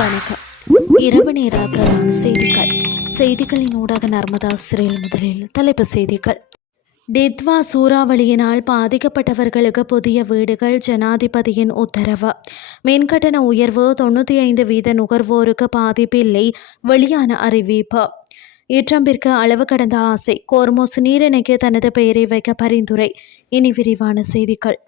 வணக்கம். இரவு நேர பிரதான செய்திகளின் ஊடாக நர்மதா சிறையில் முதலில் தலைப்புச் செய்திகள். டித்வா சூறாவளியினால் பாதிக்கப்பட்டவர்களுக்கு புதிய வீடுகள், ஜனாதிபதியின் உத்தரவு. மின்கட்டண உயர்வு, 95% நுகர்வோருக்கு பாதிப்பில்லை, வெளியான அறிவிப்பு. ட்ரம்பிற்கு அளவு கடந்த ஆசை, கோர்மோஸ் நீரிணைக்கு தனது பெயரை வைக்க பரிந்துரை. இனி விரிவான செய்திகள்.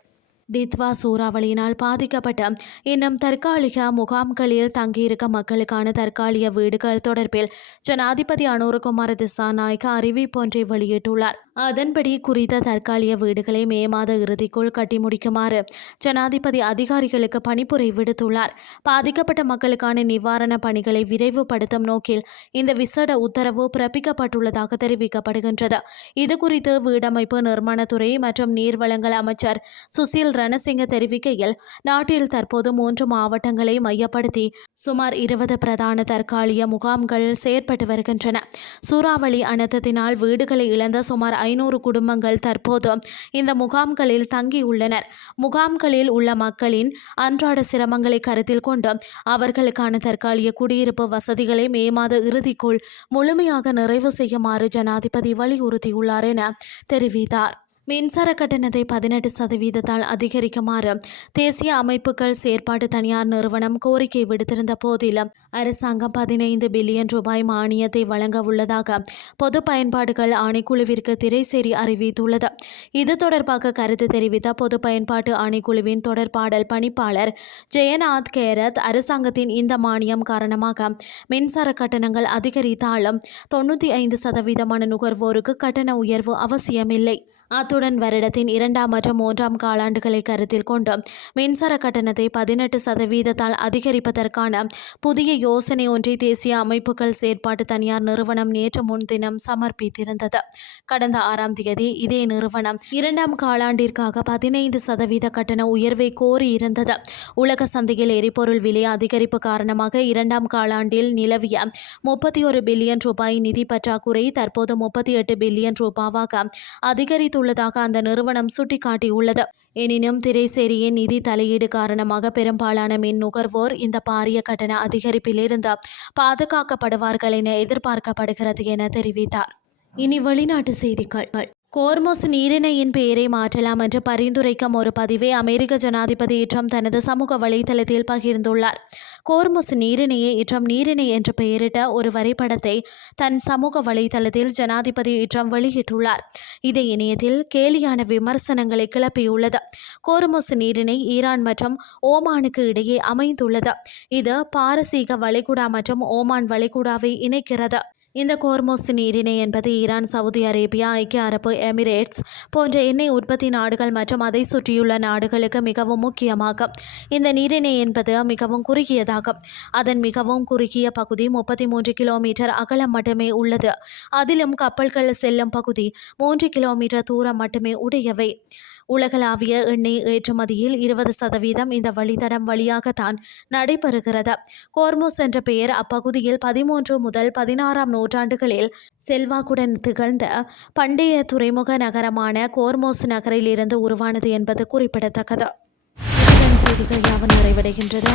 டித்வா சூறாவளியினால் பாதிக்கப்பட்ட இன்னும் தற்காலிக முகாம்களில் தங்கியிருக்க மக்களுக்கான தற்காலிக வீடுகள் தொடர்பில் ஜனாதிபதி அனுரகுமார திசாநாயக்க அறிவிப்பொன்றை வெளியிட்டுள்ளார். அதன்படி குறித்த தற்காலிக வீடுகளை மே மாத இறுதிக்குள் கட்டி முடிக்குமாறு ஜனாதிபதி அதிகாரிகளுக்கு பணிப்புரை விடுத்துள்ளார். பாதிக்கப்பட்ட மக்களுக்கான நிவாரண பணிகளை விரைவுபடுத்தும் நோக்கில் இந்த விசேட உத்தரவு பிறப்பிக்கப்பட்டுள்ளதாக தெரிவிக்கப்படுகின்றது. இதுகுறித்து வீடமைப்பு, நிர்மாணத்துறை மற்றும் நீர்வளங்கள் அமைச்சர் சுசில் ரணசிங்க தெரிவிக்கையில், நாட்டில் தற்போது 3 மாவட்டங்களை மையப்படுத்தி சுமார் 20 பிரதான தற்காலிக முகாம்கள் செயற்பட்டு வருகின்றன. சூறாவளி அனர்த்தத்தினால் வீடுகளை இழந்த சுமார் 500 குடும்பங்கள் தற்போது இந்த முகாம்களில் தங்கியுள்ளனர். முகாம்களில் உள்ள மக்களின் அன்றாட சிரமங்களை கருத்தில் கொண்டு அவர்களுக்கான தற்காலிக குடியிருப்பு வசதிகளை மே மாத இறுதிக்குள் முழுமையாக நிறைவு செய்யுமாறு ஜனாதிபதி வலியுறுத்தியுள்ளார் என தெரிவித்தார். மின்சார கட்டணத்தை 18% அதிகரிக்குமாறு தேசிய அமைப்புகள் செயற்பாட்டு தனியார் நிறுவனம் கோரிக்கை விடுத்திருந்த போதிலும் அரசாங்கம் 15 பில்லியன் ரூபாய் மானியத்தை வழங்க உள்ளதாக பொது பயன்பாடுகள் ஆணைக்குழுவிற்கு திரைசேரி அறிவித்துள்ளது. இது தொடர்பாக கருத்து தெரிவித்த பொது பயன்பாட்டு ஆணைக்குழுவின் தொடர்பாடல் பணிப்பாளர் ஜெயநாத் கேரத், அரசாங்கத்தின் இந்த மானியம் காரணமாக மின்சார கட்டணங்கள் அதிகரித்தாலும் 95% நுகர்வோருக்கு கட்டண உயர்வு அவசியமில்லை. அத்துடன் வருடத்தின் 2 மற்றும் 3 காலாண்டுகளை கருத்தில் கொண்டு மின்சார கட்டணத்தை 18% அதிகரிப்பதற்கான புதிய யோசனை ஒன்றை தேசிய அமைப்புகள் செயற்பாட்டு தனியார் நிறுவனம் நேற்று முன்தினம் சமர்ப்பித்திருந்தது. கடந்த 6ஆம் தேதி இதே நிறுவனம் 2 காலாண்டிற்காக 15% கட்டண உயர்வை கோரியிருந்தது. உலக சந்தையில் எரிபொருள் விலை அதிகரிப்பு காரணமாக 2ஆம் காலாண்டில் நிலவிய 31 பில்லியன் ரூபாய் நிதி பற்றாக்குறை தற்போது 38 பில்லியன் ரூபாவாக அதிகரித்துள்ளதாக அந்த நிறுவனம் சுட்டிக்காட்டியுள்ளது. எனினும் திரைசேரியின் நிதி தலையீடு காரணமாக பெரும்பாலான மின் நுகர்வோர் இந்த பாரிய கட்டண அதிகரிப்பிலிருந்து பாதுகாக்கப்படுவார்கள் என எதிர்பார்க்கப்படுகிறது என தெரிவித்தார். இனி வெளிநாட்டு செய்திகள். கோர்மோஸ் நீரிணையின் பெயரை மாற்றலாம் என்று பரிந்துரைக்கும் ஒரு பதிவை அமெரிக்க ஜனாதிபதி ட்ரம்ப் தனது சமூக வலைதளத்தில் பகிர்ந்துள்ளார். கோர்மோஸ் நீரிணையை ட்ரம்ப் நீரிணை என்று பெயரிட்ட ஒரு வரைபடத்தை தன் சமூக வலைதளத்தில் ஜனாதிபதி ட்ரம்ப் வெளியிட்டுள்ளார். இது இணையத்தில் கேலியான விமர்சனங்களை கிளப்பியுள்ளது. கோர்மோஸ் நீரிணை ஈரான் மற்றும் ஓமானுக்கு இடையே அமைந்துள்ளது. இது பாரசீக வளைகுடா மற்றும் ஓமான் வளைகுடாவை இணைக்கிறது. இந்த கோர்மோஸ் நீரிணை என்பது ஈரான், சவுதி அரேபியா, ஐக்கிய அரபு எமிரேட்ஸ் போன்ற எண்ணெய் உற்பத்தி நாடுகள் மற்றும் அதை சுற்றியுள்ள நாடுகளுக்கு மிகவும் முக்கியமாகும். இந்த நீரிணை என்பது மிகவும் குறுகியதாகும். அதன் மிகவும் குறுகிய பகுதி 33 கிலோமீட்டர் அகலம் மட்டுமே உள்ளது. அதிலும் கப்பல்கள் செல்லும் பகுதி 3 கிலோமீட்டர் தூரம் மட்டுமே உடையவை. உலகளாவிய எண்ணெய் ஏற்றுமதியில் 20% இந்த வழித்தடம் வழியாகத்தான் நடைபெறுகிறது. கோர்மோஸ் என்ற பெயர் அப்பகுதியில் 13 முதல் 16ஆம் நூற்றாண்டுகளில் செல்வாக்குடன் திகழ்ந்த பண்டைய துறைமுக நகரமான கோர்மோஸ் நகரில் இருந்து உருவானது என்பது குறிப்பிடத்தக்கது. செய்திகள் யாவும் நிறைவடைகின்றது.